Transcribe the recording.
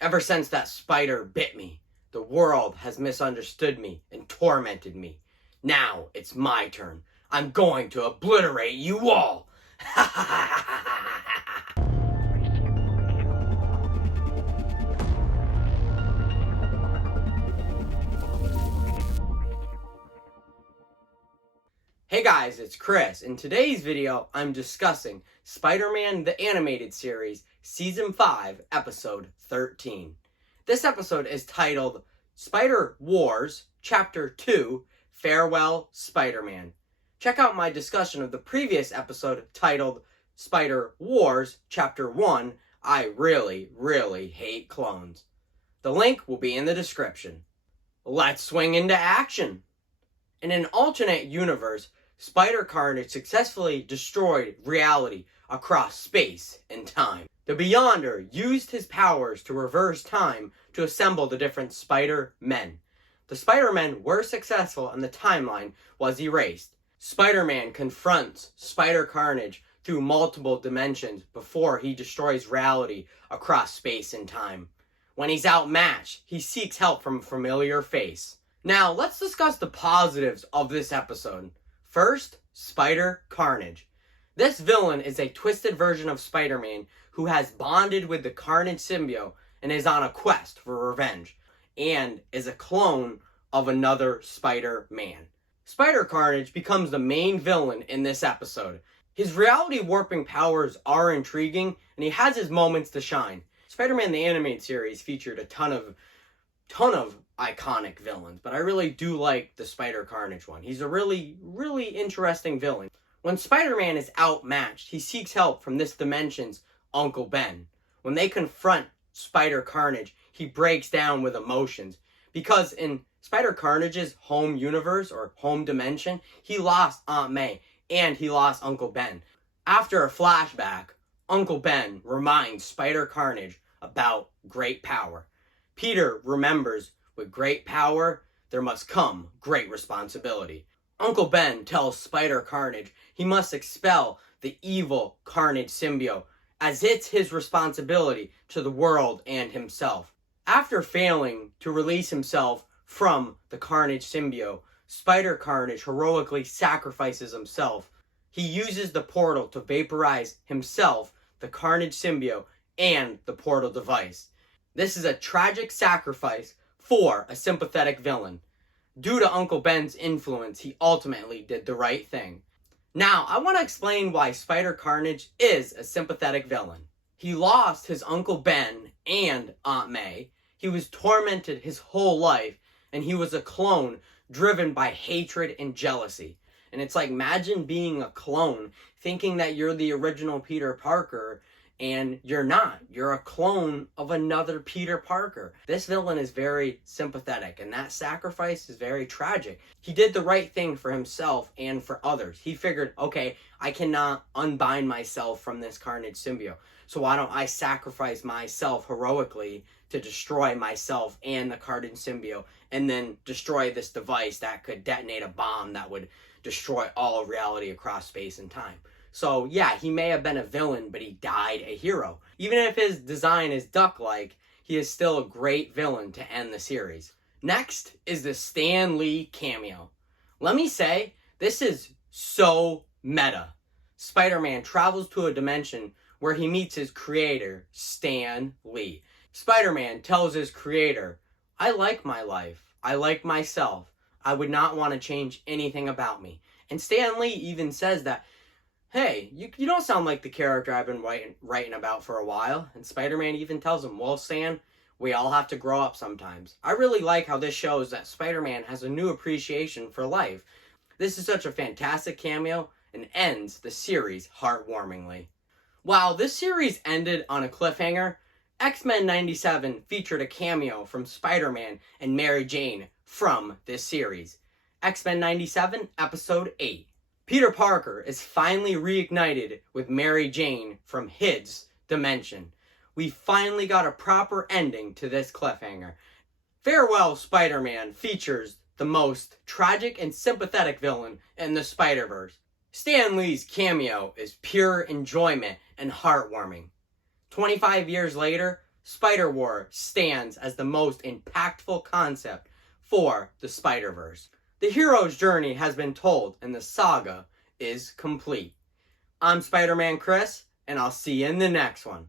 Ever since that spider bit me, the world has misunderstood me and tormented me. Now it's my turn. I'm going to obliterate you all. Hey guys, it's Chris. In today's video, I'm discussing Spider-Man the Animated Series, Season 5, Episode 13. This episode is titled Spider Wars, Chapter 2, Farewell Spider-Man. Check out my discussion of the previous episode titled Spider Wars, Chapter 1, I Really, Really Hate Clones. The link will be in the description. Let's swing into action. In an alternate universe, Spider-Carnage successfully destroyed reality across space and time. The Beyonder used his powers to reverse time to assemble the different Spider-Men. The Spider-Men were successful and the timeline was erased. Spider-Man confronts Spider-Carnage through multiple dimensions before he destroys reality across space and time. When he's outmatched, he seeks help from a familiar face. Now, let's discuss the positives of this episode. First, Spider-Carnage. This villain is a twisted version of Spider-Man who has bonded with the Carnage Symbiote and is on a quest for revenge, and is a clone of another Spider-Man. Spider-Carnage becomes the main villain in this episode. His reality warping powers are intriguing, and he has his moments to shine. Spider-Man the Animated Series featured a ton of iconic villains, but I really do like the Spider-Carnage one. He's a really interesting villain. When Spider-Man is outmatched, he seeks help from this dimension's Uncle Ben. When they confront Spider-Carnage, he breaks down with emotions, because in Spider-Carnage's home universe, or home dimension, he lost Aunt May, and he lost Uncle Ben. After a flashback, Uncle Ben reminds Spider-Carnage about great power. Peter remembers, with great power, there must come great responsibility. Uncle Ben tells Spider-Carnage he must expel the evil Carnage Symbiote, as it's his responsibility to the world and himself. After failing to release himself from the Carnage Symbiote, Spider-Carnage heroically sacrifices himself. He uses the portal to vaporize himself, the Carnage Symbiote, and the portal device. This is a tragic sacrifice for a sympathetic villain. Due to Uncle Ben's influence, he ultimately did the right thing. Now, I want to explain why Spider-Carnage is a sympathetic villain. He lost his Uncle Ben and Aunt May. He was tormented his whole life, and he was a clone driven by hatred and jealousy. And it's like, imagine being a clone, thinking that you're the original Peter Parker, and you're not. You're a clone of another Peter Parker. This villain is very sympathetic, and that sacrifice is very tragic. He did the right thing for himself and for others. He figured, okay, I cannot unbind myself from this Carnage Symbiote, so why don't I sacrifice myself heroically to destroy myself and the Carnage Symbiote, and then destroy this device that could detonate a bomb that would destroy all reality across space and time. So yeah, he may have been a villain, but he died a hero. Even if his design is duck-like, he is still a great villain to end the series. Next is the Stan Lee cameo. Let me say, this is so meta. Spider-Man travels to a dimension where he meets his creator, Stan Lee. Spider-Man tells his creator, I like my life. I like myself. I would not want to change anything about me. And Stan Lee even says that, hey, you don't sound like the character I've been writing about for a while. And Spider-Man even tells him, well, Stan, we all have to grow up sometimes. I really like how this shows that Spider-Man has a new appreciation for life. This is such a fantastic cameo and ends the series heartwarmingly. While this series ended on a cliffhanger, X-Men 97 featured a cameo from Spider-Man and Mary Jane from this series. X-Men 97, Episode 8. Peter Parker is finally reignited with Mary Jane from his dimension. We finally got a proper ending to this cliffhanger. Farewell Spider-Man features the most tragic and sympathetic villain in the Spider-Verse. Stan Lee's cameo is pure enjoyment and heartwarming. 25 years later, Spider-War stands as the most impactful concept for the Spider-Verse. The hero's journey has been told and the saga is complete. I'm Spider-ManChris, and I'll see you in the next one.